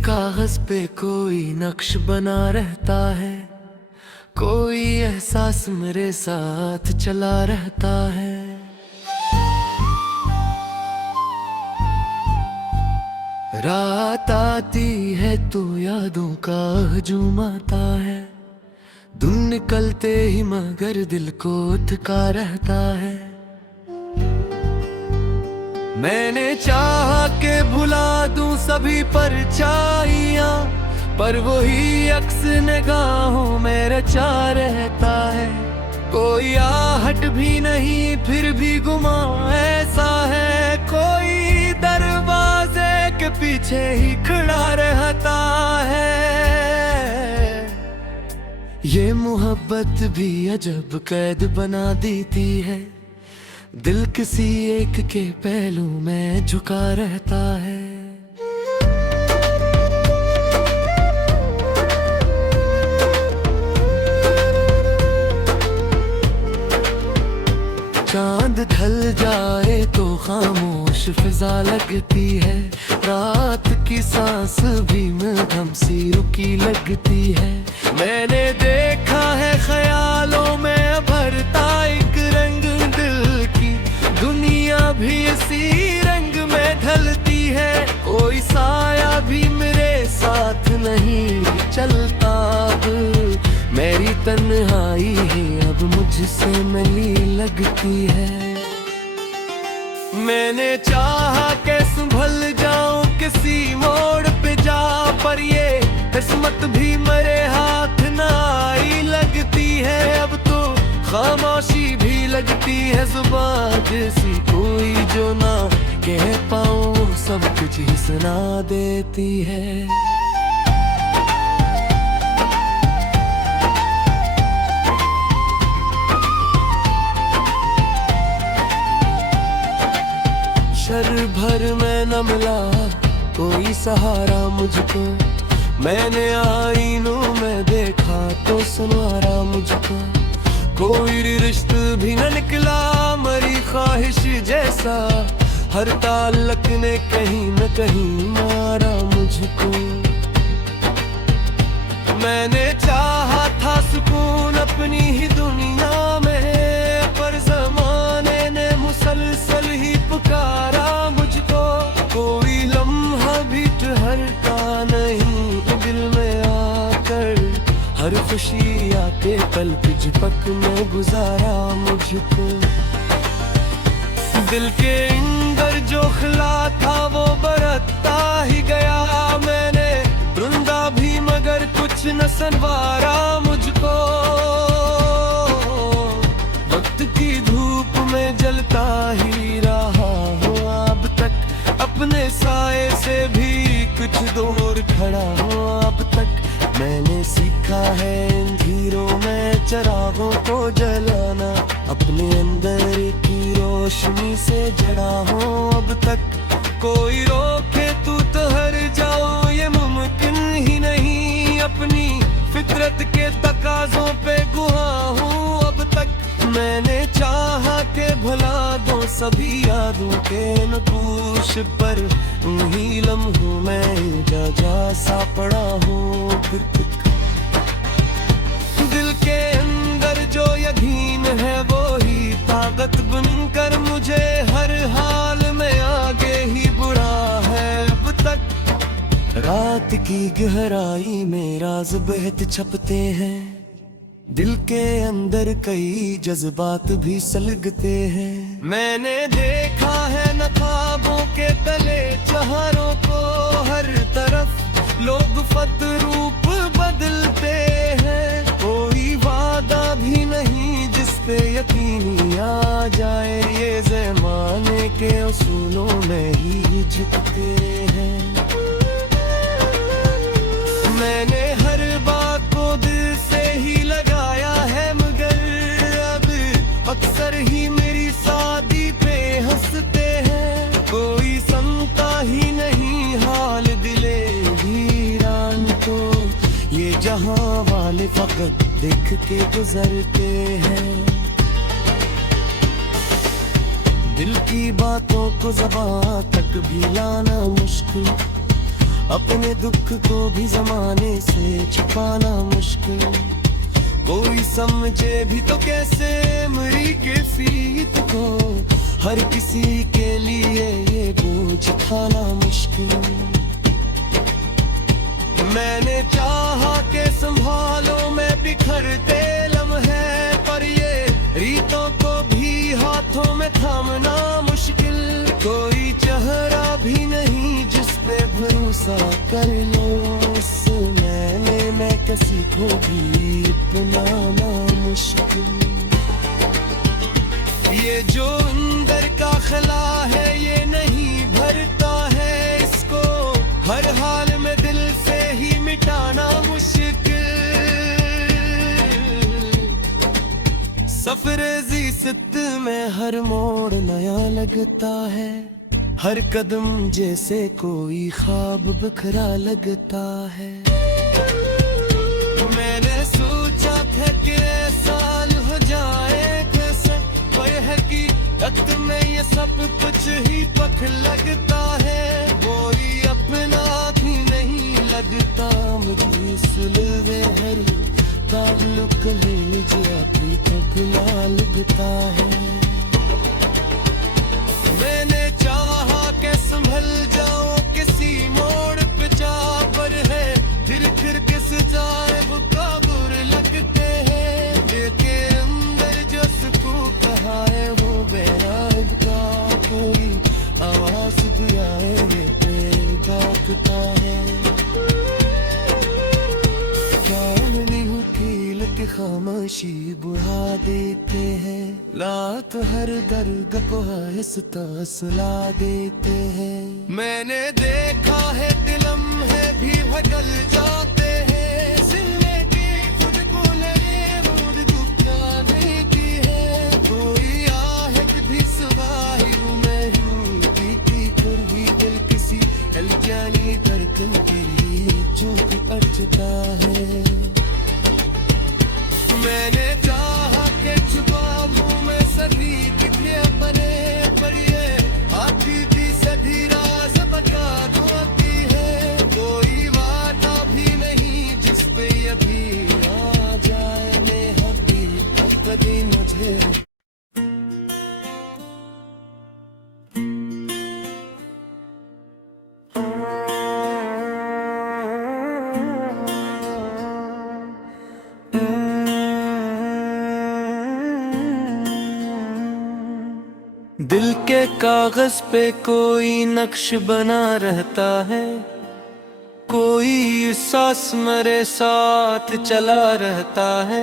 कागज पे कोई नक्श बना रहता है, कोई एहसास मेरे साथ चला रहता है। रात आती है तो यादों का हजूम आता है, दिन निकलते ही मगर दिल को थका रहता है। मैंने चाहा के भुला दूं सभी परछाइयां, पर वही अक्स निगाहों में रचा रहता है। कोई आहट भी नहीं फिर भी गुमा ऐसा है, कोई दरवाजे के पीछे ही खड़ा रहता है। ये मोहब्बत भी अजब कैद बना देती है, दिल किसी एक के पहलू में झुका रहता है। चांद ढल जाए तो खामोश फिजा लगती है, रात की सांस भी मध्यम सी रुकी लगती है। मैंने देखा है ख्यालों में भरता एक रंग दिल की, दुनिया भी इसी रंग में ढलती है। कोई साया भी मेरे साथ नहीं चलता, मेरी तन्हाई है अब मुझसे मिली लगती है। मैंने चाहा के संभल जाऊं किसी मोड़ पे जा, पर ये किस्मत भी मेरे हाथ ना आई लगती है। अब तो खामोशी भी लगती है जुबान जैसी, कोई जो ना कह पाऊं सब कुछ ही सुना देती है। शर भर में न मिला कोई सहारा मुझको, मैंने आईनों में देखा तो सुनवारा मुझको। कोई रिश्ता भी न निकला मरी ख्वाहिश जैसा, हर ताल्लुक ने कहीं न कहीं मारा मुझको। मैंने चाहा था सुकून अपनी ही दुनिया में, पर जमाने ने मुसलसल ही पुकारा मुझको। कोई लम्हा भी ठहरता नहीं दिल में आकर, हर खुशी आके पल की झपक में गुजारा मुझको। दिल के अंदर जो खिला था वो बरतता ही गया, मैंने ढूंढा भी मगर कुछ न संवारा मुझको। वक्त की धूप में जलता ही रहा हूँ अब तक, अपने साए से भी कुछ दूर खड़ा हूँ अब तक। मैंने सीखा है इन धीरों में चिरागों को जलाना, अपने अंदर की रोशनी से जड़ा हूँ अब तक। कोई रोके तू तो हर जाओ ये मुमकिन ही नहीं, अपनी फितरत के तकाजों पे गुहा हूँ अब तक। मैंने चाहा के भुला दो सभी यादों के नकूश पर, उन्हीं लम्हों में जा सा पड़ा हूँ फिर तक। दिल के अंदर जो यकीन है वो ही ताकत बनकर मुझे हर हाल में आगे ही बुढ़ा है अब तक। रात की गहराई में राज बहत छपते हैं, दिल के अंदर कई जज्बात भी सलगते हैं। मैंने देखा है न ख्वाबों के तले चेहरों को, हर तरफ लोग फत रूप बदलते हैं। कोई वादा भी नहीं जिस पे यकीन आ जाए, ये ज़माने के उसूलों में ही झुकते हैं। मैंने हर बात को दिल से ही लगाया है, मगर अब अक्सर ही मेरी शादी पे हंसते हैं। कोई सुनता ही नहीं हाल दिले वीरान को, ये जहां वाले फकत देख के गुजरते हैं। दिल की बातों को ज़बां तक भी लाना मुश्किल, अपने दुख को भी जमाने से छुपाना मुश्किल, कोई समझे भी तो कैसे मेरी कैफियत को, हर किसी के लिए ये बोझ खाना मुश्किल। मैंने चाहा के संभालो मैं बिखरते लम्हे, पर ये रीतों को भी हाथों में थामना मुश्किल, कोई चेहरा भी नहीं जिस पे भरोसा कर लो, उस मैंने मैं किसी को भी अपनाना मुश्किल। ये जो अंदर का खला है ये नहीं भरता है, इसको हर हाल में दिल से ही मिटाना मुश्किल। सफरे ज़िस्त में हर मोड़ नया लगता है, हर कदम जैसे कोई ख्वाब बिखरा लगता है। मैंने सोचा था कि साल हो जाए कैसे, पर है कि वक्त में ये सब कुछ ही पख लगता है, कोई अपना भी नहीं लगता मुझे सुलवे हर ताल्लुक जाती को खुला लगता है। मैंने चाहा के संभल जाऊं किसी मोड़ पे जा, पर है फिर किस जाए वो काबुर लगते हैं, के अंदर जो सुकून कहा है वो बेराग का, कोई आवाज भी आए बेदागता है। खामोशी बुढ़ा देते हैं, लात हर दर्द को हिस्सा सुला देते हैं। मैंने देखा है दिलम है भी भटल जाते हैं, जिंदगी खुद को लड़े मूड दुखा देती है, कोई आहट भी सुबह मैं हूँ की फिर भी दिल किसी अलजानी धड़कन की चूक अटता है। मैंने चाहा के छुपा मुँह में सभी दिखे अपने, पर ये आती थी सभी राज बता दोती है, कोई वादा भी नहीं जिस पे अभी आ जाए ने हबी कभी मुझे। दिल के कागज पे कोई नक्श बना रहता है, कोई सांस मेरे साथ चला रहता है,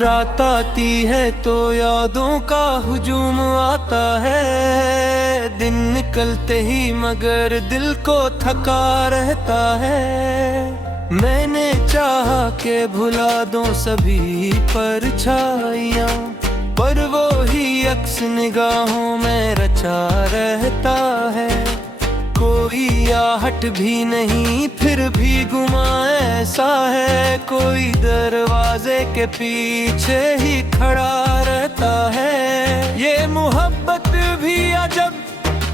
रात आती है तो यादों का हुजूम आता है, दिन निकलते ही मगर दिल को थका रहता है। मैंने चाहा के भुला दूं सभी परछाइयां, पर वो ही अक्स निगाहों में रचा रहता है, कोई आहट भी नहीं फिर भी गुमा ऐसा है, कोई दरवाजे के पीछे ही खड़ा रहता है। ये मोहब्बत भी अजब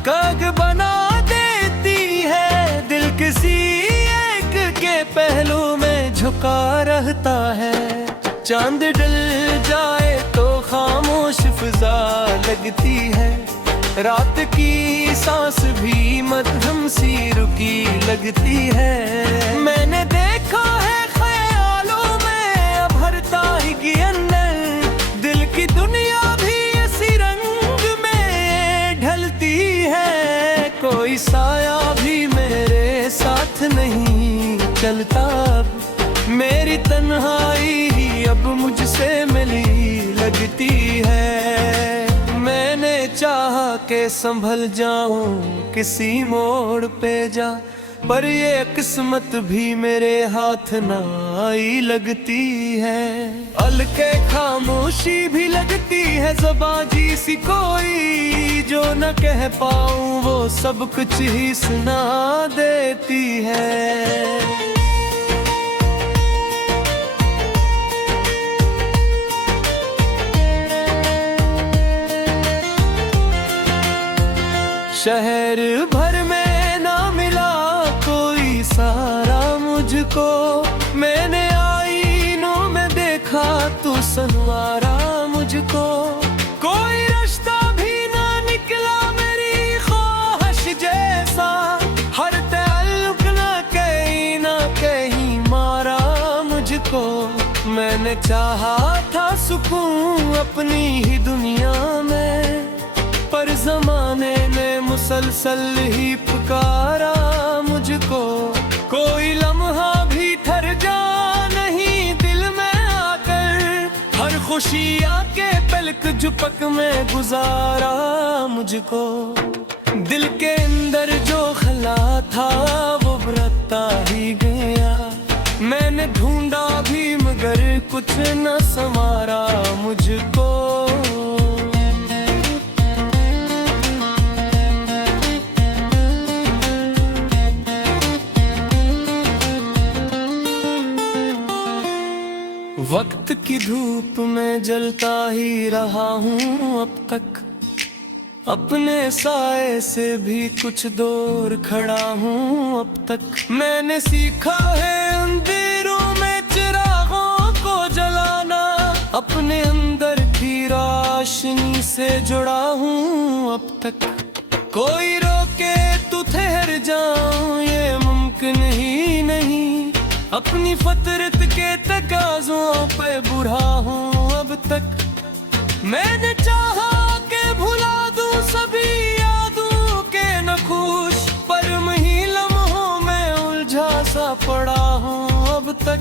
कग बना देती है, दिल किसी एक के पहलू में झुका रहता है, चांद ढल जाए तो खामोश फिजा लगती है, रात की सांस भी मध्यम सी रुकी लगती है। मैंने देखा है ख्यालों में अब भरता ही के अंदर, दिल की दुनिया भी इसी रंग में ढलती है, कोई साया भी मेरे साथ नहीं चलता, मेरी तन्हाई ही अब मुझसे मिली लगती है। मैंने चाहा के संभल जाऊं किसी मोड़ पे जा, पर ये किस्मत भी मेरे हाथ ना आई लगती है। अलके खामोशी भी लगती है ज़बां जी कोई, जो न कह पाऊं वो सब कुछ ही सुना देती है। शहर भर में ना मिला कोई मुझको। कोई रास्ता भी ना निकला मेरी ख्वाहिश जैसा, हर ताल्लुक ना कहीं मारा मुझको। मैंने चाहा था सुकून अपनी ही दुनिया में, पर जमाने ने मुसलसल ही पुकारा मुझको। कोई लम्हा भी ठहर जा नहीं दिल में आकर, हर खुशी आके पलक झपक में गुजारा मुझको। दिल के अंदर जो खला था वो बरता ही गया, मैंने ढूंढा भी मगर कुछ न संवारा मुझको। वक्त की धूप में जलता ही रहा हूँ अब तक, अपने साए से भी कुछ दूर खड़ा हूँ अब तक। मैंने सीखा है अंधेरों में चिरागों को जलाना, अपने अंदर की रोशनी से जुड़ा हूँ अब तक। कोई रोके तो ठहर जाऊं ये मुमकिन ही नहीं, अपनी फतरत के तकाज़ों पे बुरा हूँ अब तक। मैंने चाहा के भुला दूं सभी यादों के नखूश, पर ही लम्हों में उलझा सा पड़ा हूँ अब तक।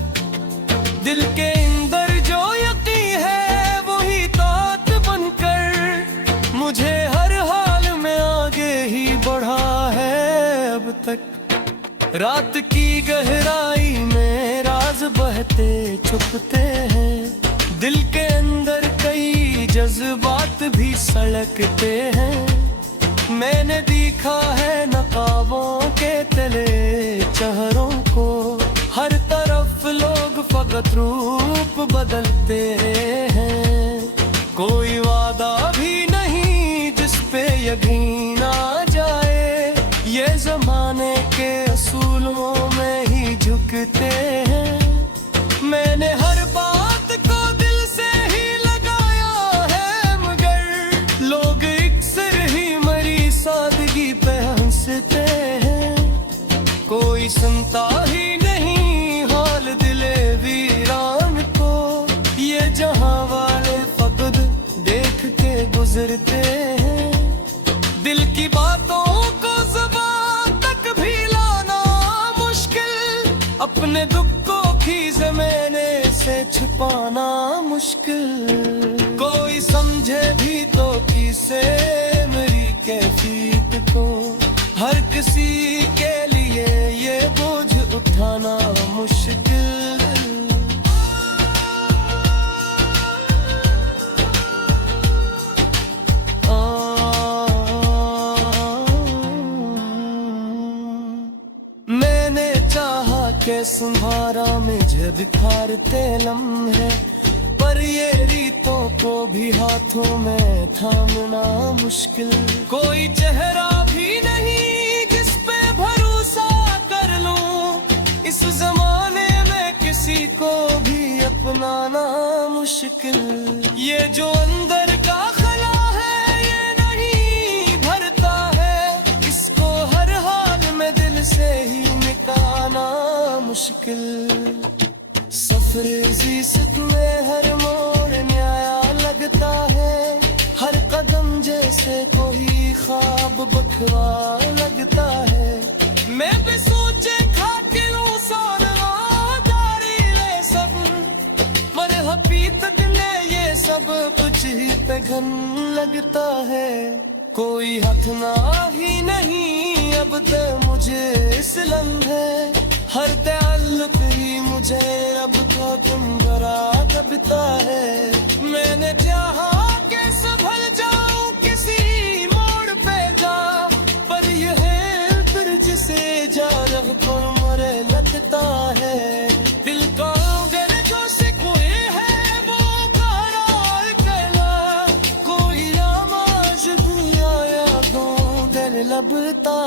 दिल के अंदर जो यकीन है वही ताकत बनकर मुझे हर हाल में आगे ही बढ़ा है अब तक। रात की गहराई में राज बहते छुपते हैं, दिल के अंदर कई जज्बात भी सड़कते हैं। मैंने देखा है नकाबों के तले चेहरों को, हर तरफ लोग फकत रूप बदलते हैं। कोई वादा भी नहीं जिस पे यकीन आ जाए, ये जमाने के असूलों में ही झुकते हैं। मैंने हर बात को दिल से ही लगाया है, मगर लोग अक्सर ही मरी सादगी पे हंसते हैं। कोई सुनता ही नहीं हाल दिले वीरान को, ये जहां वाले फकद देख के गुजरते हैं। दिल की बातों को ज़बान तक भी लाना मुश्किल, अपने दुख को खीसे मैंने से छुपाना मुश्किल। कोई समझे भी तो किसे मेरी कैफियत को, हर किसी के लिए ये बोझ उठाना मुश्किल। मैंने चाहा के संभारा मुझे बिखारते लम्हे, पर ये रीतों को भी हाथों में थामना मुश्किल। कोई चेहरा भी नहीं जिस पे भरोसा कर लूं, इस जमाने में किसी को भी अपनाना मुश्किल। ये जो अंदर का खला है ये नहीं भरता है, इसको हर हाल में दिल से ही मिटाना मुश्किल। सफर ज़िस्त में हर मोड़ न्याया लगता है, हर कदम जैसे कोई ख्वाब बखरा लगता है। मैं भी सोचे खातिरों सारा जारी रहे सब, मर हकीकत ने ये सब कुछ ही पे घन लगता है। कोई हाथ ना ही नहीं अब तो मुझे इस लम्हे, हर ताल्लुक ही मुझे अब तो तुम भरा दबता है। मैंने चाहा के संभल जाऊं किसी मोड़ पे जा, पर यह है फिर जिसे जा रह को मरे लगता है। दिल का गर्जों से कोई है वो करार कला, कोई आवाज भी आया दो दिल लबता